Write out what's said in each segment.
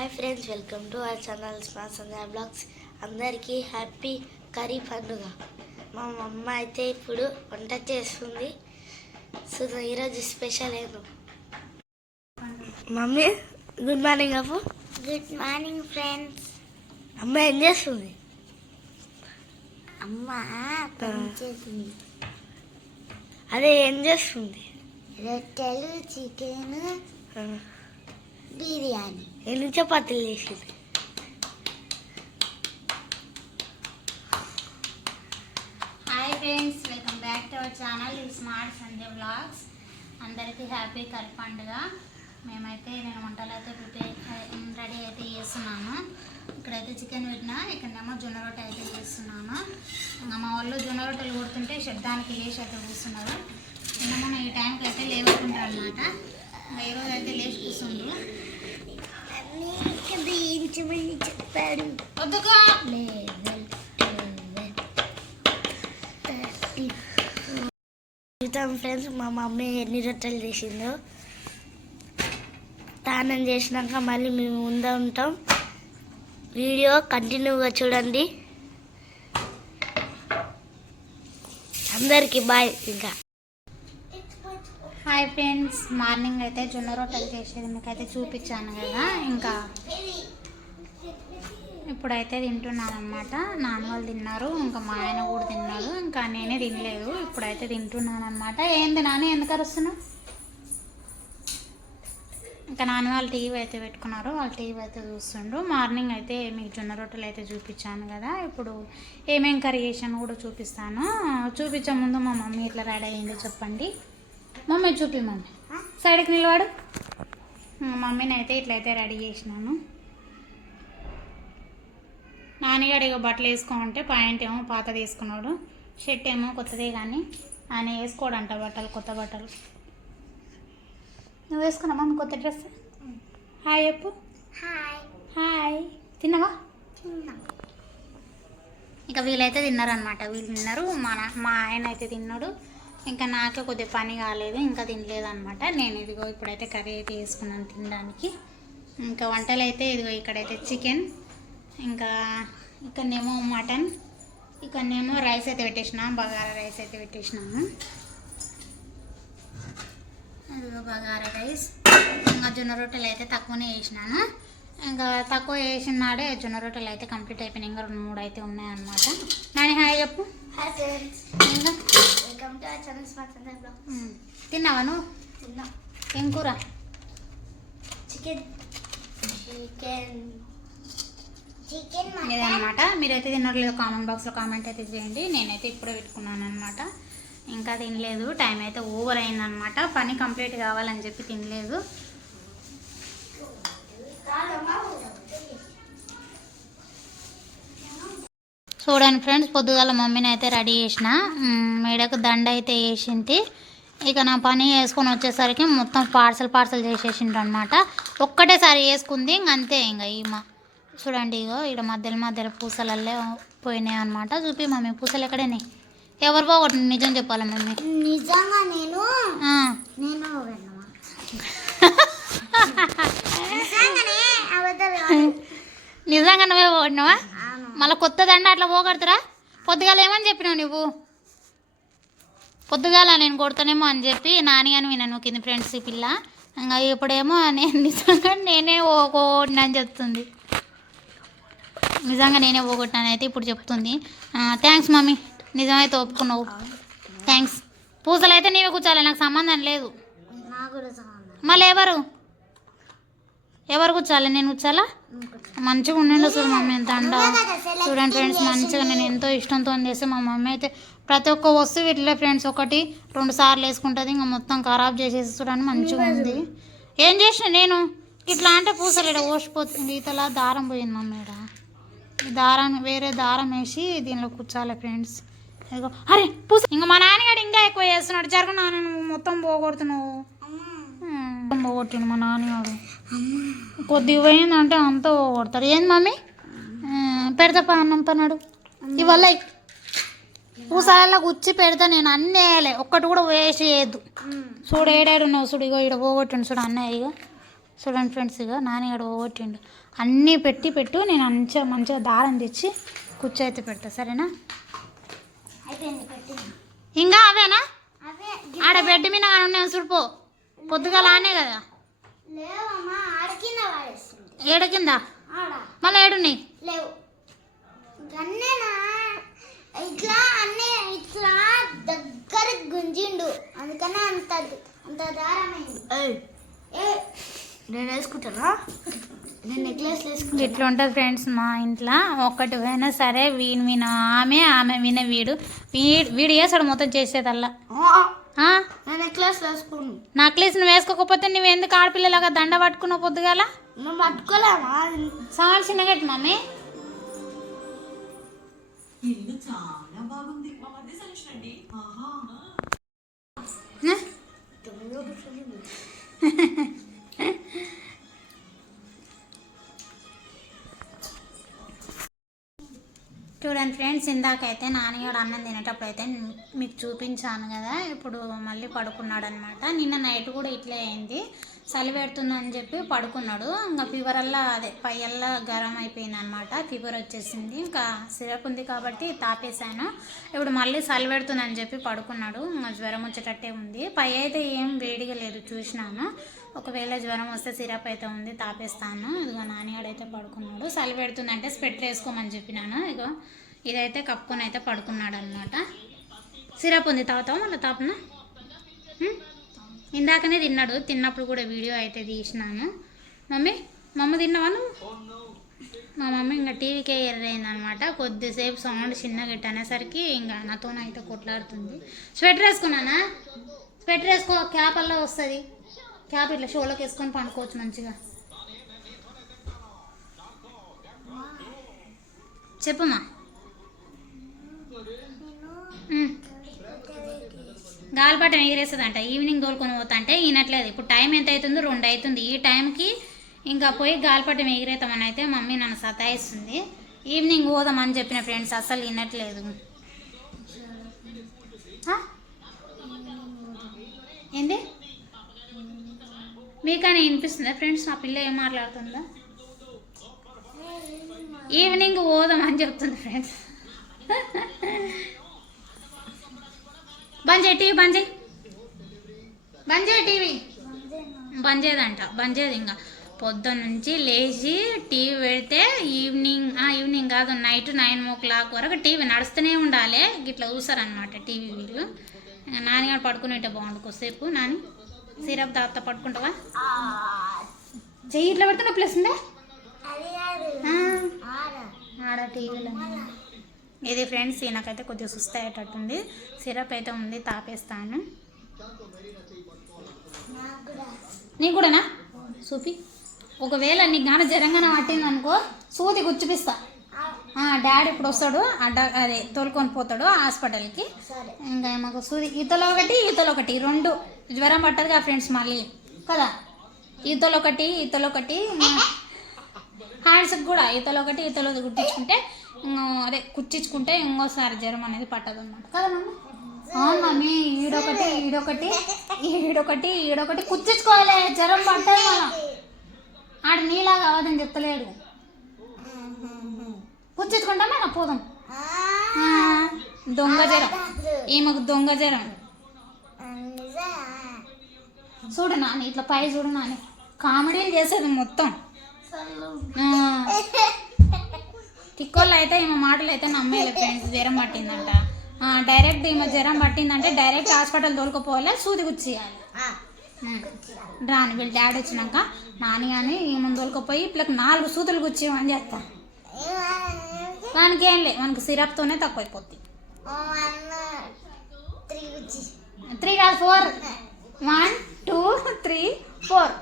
Hi friends welcome to our channel స్మా Sandhya blogs అందరికీ happy కర్రీ పండుగ. మా అమ్మ అయితే ఇప్పుడు వంట చేస్తుంది. సో ఈరోజు స్పెషల్ ఏదో మమ్మీ గుడ్ మార్నింగ్ అప్పు గుడ్ మార్నింగ్ ఫ్రెండ్స్ అమ్మ ఏం చేస్తుంది? అమ్మ పనిచేసింది అదే ఏం చేస్తుంది? రొట్టెలు చికెన్ బిర్యానీ. ఎన్ని చపాతీలు చేసింది. Hi friends welcome back to our channel ఈ స్మార్ట్ సండే బ్లాగ్స్ అందరికీ హ్యాపీ కరి పండుగ. మేమైతే నేను వంటలు అయితే ప్రిపేర్ రెడీ అయితే చేస్తున్నాను. ఇక్కడైతే చికెన్ పెట్టినా ఇక్కడేమో జొన్న రొట్టె అయితే చేస్తున్నాను. ఇంకా మా వాళ్ళు జొన్న రొట్టెలు కొడుతుంటే శబ్దానికి లేచి అయితే కూర్చున్నారు. నిన్న మనం ఈ టైంకి అయితే లేవకుంటారు అనమాట ఈరోజు అయితే లేచి కూర్చుండ్రు. ఇంచుమని చెప్పాడు చూద్దాం ఫ్రెండ్స్ మా మమ్మీ ఎన్ని రొట్టెలు చేసిందో. స్నానం చేసినాక మళ్ళీ మేము ముందే ఉంటాం. వీడియో కంటిన్యూగా చూడండి. అందరికీ బాయ్ ఇంకా. హాయ్ ఫ్రెండ్స్ మార్నింగ్ అయితే జొన్న రొట్టెలు చేసేది మీకైతే చూపించాను కదా. ఇంకా ఇప్పుడైతే తింటున్నాను అనమాట నాన్న వాళ్ళు తిన్నారు ఇంకా మా ఆయన కూడా తిన్నాడు ఇంకా నేనే తినలేదు ఇప్పుడైతే తింటున్నాను అనమాట ఏంది నాన్న ఎందుకు అరుస్తున్నావు? ఇంకా నాన్న వాళ్ళు టీవీ అయితే పెట్టుకున్నారు వాళ్ళు టీవీ అయితే చూస్తుండ్రు. మార్నింగ్ అయితే మీకు జొన్న రొట్టెలు అయితే చూపించాను కదా ఇప్పుడు ఏమేం కర్రీ చేశాను కూడా చూపిస్తాను. చూపించే ముందు మా మమ్మీ ఇట్లా రెడీ అయ్యిందో చెప్పండి. మమ్మీ చూపి మమ్మీ సైడ్కి నిలవాడు మమ్మీని అయితే ఇట్లయితే రెడీ చేసినాను. నాన్నగాడు ఇక బట్టలు వేసుకోమంటే పాయింట్ ఏమో పాత తీసుకున్నాడు. షర్ట్ ఏమో కొత్తదే కానీ ఆయన వేసుకోడంట బట్టలు కొత్త బట్టలు. నువ్వు వేసుకున్నా మమ్మీ కొత్త డ్రెస్? హాయ్ చెప్పు. హాయ్. హాయ్. తిన్నావా? ఇక వీళ్ళైతే తిన్నారనమాట వీళ్ళు తిన్నారు. మా మా ఆయన అయితే తిన్నాడు. ఇంకా నాకే కొద్దిగా పని కాలేదు ఇంకా తినలేదు అనమాట నేను ఇదిగో ఇప్పుడైతే కర్రీ అయితే వేసుకున్నాను తినడానికి. ఇంకా వంటలు అయితే ఇదిగో ఇక్కడైతే చికెన్ ఇంకా ఇక్కడనేమో మటన్ ఇక్కడనేమో రైస్ అయితే పెట్టేసిన బగారా రైస్ అయితే పెట్టేసినాము ఇదిగో బగారా రైస్ ఇంకా జొన్న రొట్టెలు అయితే తక్కువనే వేసినాను. ఇంకా తక్కువ వేసిన నాడే జొన్న రొట్టెలు అయితే కంప్లీట్ అయిపోయినాయి ఇంకా రెండు మూడు అయితే ఉన్నాయన్నమాట. నాని హాయ్ చెప్పు. ఇంకా? తిన్నావా నువ్వు? తిన్నాం. ఏం కూర? చికెన్. చికెన్. చికెన్ ఇదనమాట మీరైతే తిన్నట్లేదు కామెంట్ బాక్స్లో కామెంట్ అయితే చేయండి. నేనైతే ఇప్పుడే పెట్టుకున్నాను అనమాట ఇంకా తినలేదు. టైం అయితే ఓవర్ అయిందనమాట పని కంప్లీట్ కావాలని చెప్పి తినలేదు. చూడండి ఫ్రెండ్స్ పొద్దుగాల మమ్మీని అయితే రెడీ చేసిన. మేడకు దండ అయితే వేసింది. ఇక నా పని వేసుకొని వచ్చేసరికి మొత్తం పార్సల్ పార్సల్ చేసేసిండ్రు అనమాట ఒక్కటేసారి వేసుకుంది ఇంక అంతే ఇంకా ఈమ. చూడండి ఇగో ఇక్కడ మధ్యలో మధ్యలో పూసలల్లే పోయినాయి అనమాట చూపి మమ్మీ పూసలు ఎక్కడైనాయి? ఎవరు పోగొట్టు నిజం చెప్పాలి మమ్మీ? నిజంగా నేను? నిజంగా నువ్వే పోగొట్టినావా? మళ్ళీ కొత్త దండ అట్లా పోగొడతారా? పొద్దుగాల ఏమని చెప్పినావు నువ్వు? పొద్దుగాల నేను కొడతానేమో అని చెప్పి నాని అని విన్నాను కింద ఫ్రెండ్స్ ఈ పిల్ల. ఇంకా ఇప్పుడేమో నేను నిజంగా నేనే పోగొట్టినా అని చెప్తుంది. నిజంగా నేనే పోగొట్టినాను అయితే ఇప్పుడు చెప్తుంది. Thanks mummy. నిజమైతే ఒప్పుకున్నావు. థ్యాంక్స్ పూసలు అయితే నీవే కూర్చోాలి నాకు సంబంధం లేదు. మళ్ళీ ఎవరు? ఎవరు కూర్చోాలి నేను కూర్చోాలా మంచిగా ఉండండి చూడు మమ్మీ ఎంత అండ. చూడండి ఫ్రెండ్స్ మంచిగా నేను ఎంతో ఇష్టంతో చేస్తే మా మమ్మీ అయితే ప్రతి ఒక్క వస్తువు ఇట్లే ఫ్రెండ్స్ ఒకటి రెండు సార్లు వేసుకుంటుంది ఇంకా మొత్తం ఖరాబ్ చేసేసి చూడండి మంచిగా ఉంది. ఏం చేసిన నేను? ఇట్లా అంటే పూసలు ఇక్కడ ఓసిపోతుంది ఇతలా దారం పోయింది మమ్మీ. ఈ దారం వేరే దారం వేసి దీనిలో కూర్చోాలి ఫ్రెండ్స్ ఇదిగో. అరే పూస ఇంకా మా నాన్నగాడు ఇంకా ఎక్కువ చేస్తున్నాడు. జరగ నాన్న మొత్తం పోగొడుతున్నావు. మొత్తం పోగొట్టిండు మా నాన్నగాడు కొద్దిగా పోయిందంటే అంత పోగొడతారు ఏంది మమ్మీ? పెడతా పా అన్నం పన్నాడు. ఇవల్ల పూసాలలో గుచ్చి పెడతా నేను అన్నీ వేయలే. ఒక్కటి కూడా వేస్ట్ చేయొద్దు చూడు ఏడాడు ఉన్నావు చూడు ఇగో ఇక్కడ పోగొట్టిండు చూడు అన్నయ్య ఇగో. చూడండి ఫ్రెండ్స్ ఇక నాన్నగాడు ఓగొట్టిండు అన్నీ పెట్టి పెట్టు నేను మంచిగా మంచిగా దారం తెచ్చి కూర్చో అయితే పెడతా సరేనా? ఇంకా అవేనా? అవే ఆడ బెడ్ మీద ఉన్నాయి చూడిపో పొద్దుగాల ఆనే కదా ఏడ కింద? ఆడ. మళ్ళీ ఏడున్నాయి లేవు. ఇట్లా అన్నే ఇట్లా దగ్గరికి గుంజిండు. అందుకనే అంత అంత దారమైంది. ఏయ్, ఏ. నేను వేసుకుంటానా? నేను నెక్లెస్ వేసుకుంటా ఇట్లా ఉంటుంది ఫ్రెండ్స్ మా ఇంట్లో. ఒక్కటి పోయినా సరే వీని విన ఆమె ఆమె విన వీడు. వీడు వీడు వేసాడు మొత్తం చేసేదల్లా. నెక్లెస్ వేసుకోను. నక్లీస్ నువ్వు వేసుకోకపోతే నువ్వు ఎందుకు ఆడపిల్లలాగా దండ పట్టుకున్నావు పొద్దుగాల? నువ్వు పట్టుకోలేమా చాలా చిన్నగట్టి మమ్మీ. ఆ? చూడండి ఫ్రెండ్స్ ఇందాకైతే నాన్నగాడు అన్నం తినేటప్పుడు అయితే మీకు చూపించాను కదా ఇప్పుడు మళ్ళీ పడుకున్నాడు అనమాట నిన్న నైట్ కూడా ఇట్లే అయింది. చలి పెడుతుందని చెప్పి పడుకున్నాడు. ఇంకా ఫీవర్ అల్లా అదే పైయల్లా గరం అయిపోయింది అనమాట ఫీవర్ వచ్చేసింది. ఇంకా సిరప్ ఉంది కాబట్టి తాపేశాను. ఇప్పుడు మళ్ళీ చలి పెడుతుందని చెప్పి పడుకున్నాడు. ఇంకా జ్వరం వచ్చేటట్టే ఉంది. పై అయితే ఏం వేడిగా లేదు చూసినాను. ఒకవేళ జ్వరం వస్తే సిరప్ అయితే ఉంది తాపేస్తాను. ఇదిగో నానిగాడైతే పడుకున్నాడు. చలి పెడుతుందంటే స్వెటర్ వేసుకోమని చెప్పినాను. ఇగో ఇదైతే కప్పుకొని అయితే పడుకున్నాడు అనమాట సిరప్ ఉంది తాగుతావా మళ్ళీ తాపన? ఇందాకనే తిన్నాడు. తిన్నప్పుడు కూడా వీడియో అయితే తీసినాను. మమ్మీ మమ్మ తిన్నావా నువ్వు? మా మమ్మీ ఇంకా టీవీకే ఎర్రైందనమాట కొద్దిసేపు సౌండ్ చిన్నగా అనేసరికి ఇంకా నాతోనైతే కొట్లాడుతుంది. స్వెటర్ వేసుకున్నానా? స్వెటర్ వేసుకో క్యాప్ వస్తుంది. క్యాప్ ఇట్లా షోలోకి వేసుకొని పండుకోవచ్చు మంచిగా. చెప్పమ్మా. ఉమ్. గాలిపటం ఎగిరేస్తుందంట. ఈవినింగ్ తోలుకొని పోతా అంటే ఈనట్లేదు. ఇప్పుడు టైం ఎంత అవుతుందో రెండు అవుతుంది ఈ టైంకి ఇంకా పోయి గాలిపటం ఎగిరేతామని అయితే మమ్మీ నన్ను సతాయిస్తుంది. ఈవినింగ్ పోదామని చెప్పిన ఫ్రెండ్స్ అసలు వినట్లేదు ఆ? ఏంది మీకని వినిపిస్తుందా ఫ్రెండ్స్? నా పిల్ల ఏం మాట్లాడుతుందా? ఈవినింగ్ పోదామని చెప్తుంది ఫ్రెండ్స్. బంద్ చేయి టీవీ బంద్ చేయి బంద్ చేయి టీవీ. బంద్ చేయదంట బంద్ చేయదు ఇంకా పొద్దున్న నుంచి లేచి టీవీ పెడితే ఈవినింగ్ ఈవినింగ్ కాదు నైట్ నైన్ ఓ క్లాక్ వరకు టీవీ నడుస్తూనే ఉండాలి. గిట్లా చూసారనమాట టీవీ వీళ్ళు. ఇంకా నాన్నగారు పడుకునేటే బాగుండు కొద్దిసేపు. నాని? సిరప్ తాత పడుకుంటావా చెయ్యి ఇట్లా పెడితే నొప్పి ఆ, ఆడ. టీవీలో ఇది ఫ్రెండ్స్ నాకైతే కొద్దిగా సుస్థ అయ్యేటట్టుంది సిరప్ అయితే ఉంది తాపేస్తాను. నాకు కూడా. నీకు కూడానా? చూపి ఒకవేళ నీకు గాన జరంగాన పట్టింది అనుకో సూది గుచ్చిపిస్తా డాడీ ఇప్పుడు వస్తాడు. ఆ డా- అదే తోలుకొని పోతాడు హాస్పిటల్కి. ఇంకా మాకు సూది ఈతలో ఒకటి ఈతలో ఒకటి రెండు. జ్వరం పట్టదు కదా ఫ్రెండ్స్ మళ్ళీ. కదా? ఈతలో ఒకటి ఈతలో ఒకటి హ్యాండ్స్కి కూడా ఈతలో ఒకటి ఈతలో కుట్టించుకుంటే అదే కుట్టించుకుంటే ఇంకోసారి జ్వరం అనేది పట్టదు అనమాట కదా మమ్మీ అవును మమ్మీ ఈడొకటి ఈడొకటి ఈడొకటి ఈడొకటి కుట్టించుకోవాలి. జ్వరం పట్టదు మనం ఆడ నీలాగా అవ్వదని చెప్తలేడు. నా పోదాం. దొంగ జ్వరం. ఈమెకు దొంగ జ్వరం. చూడు నాని ఇట్లా పై చూడు నాని. కామెడీలు చేసేది మొత్తం. ఆ. తిక్కోళ్ళు అయితే ఈమె మాటలు అయితే నమ్మేలే ఫ్రెండ్స్ జ్వరం పట్టిందంట. డైరెక్ట్ ఈమె జ్వరం పట్టిందంటే డైరెక్ట్ హాస్పిటల్ తోలుకుపోవాలి సూది గుచ్చియాలి ఉమ్. రాని వీళ్ళు డాడీ వచ్చినాక నాని కానీ ఈ ముందు తోలుకుపోయి ఇట్లా నాలుగు సూదులు గుచ్చేయమని చేస్తా. మనకి ఏం లేదు మనకు సిరప్తోనే తక్కువ అయిపోద్ది త్రీ కాదు four one two three four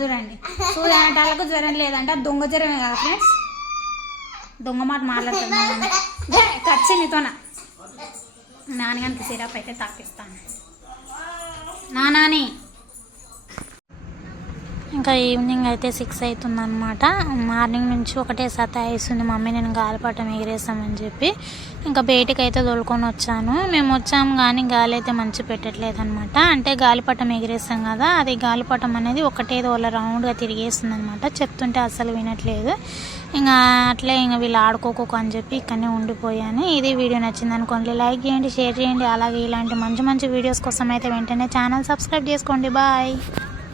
చూడండి. చూడటాలకు జ్వరం లేదంట దొంగ జ్వరమే కదా ఫ్రెండ్స్? దొంగ మాట మాట్లాడుతున్నాను. ఖర్చు నీతోన నాన్నగానికి సిరప్ అయితే తాపిస్తాను నానాని. ఇంకా ఈవినింగ్ అయితే సిక్స్ అవుతుంది అనమాట మార్నింగ్ నుంచి ఒకటే సతాయిస్తుంది మమ్మీ నేను గాలిపటం ఎగిరేసామని చెప్పి. ఇంకా బయటికి అయితే తోలుకొని వచ్చాను. మేము వచ్చాము కానీ గాలి అయితే మంచి పెట్టట్లేదు అనమాట అంటే గాలిపటం ఎగిరేస్తాం కదా అది గాలిపటం అనేది ఒకటేదో వాళ్ళ రౌండ్గా తిరిగేస్తుంది అనమాట చెప్తుంటే అసలు వినట్లేదు. ఇంకా అట్లే ఇంకా వీళ్ళు ఆడుకోకోకు అని చెప్పి ఇక్కడనే ఉండిపోయాను. ఇది వీడియో నచ్చింది అనుకోండి లైక్ చేయండి షేర్ చేయండి. అలాగే ఇలాంటి మంచి మంచి వీడియోస్ కోసం అయితే వెంటనే ఛానల్ సబ్స్క్రైబ్ చేసుకోండి. బాయ్.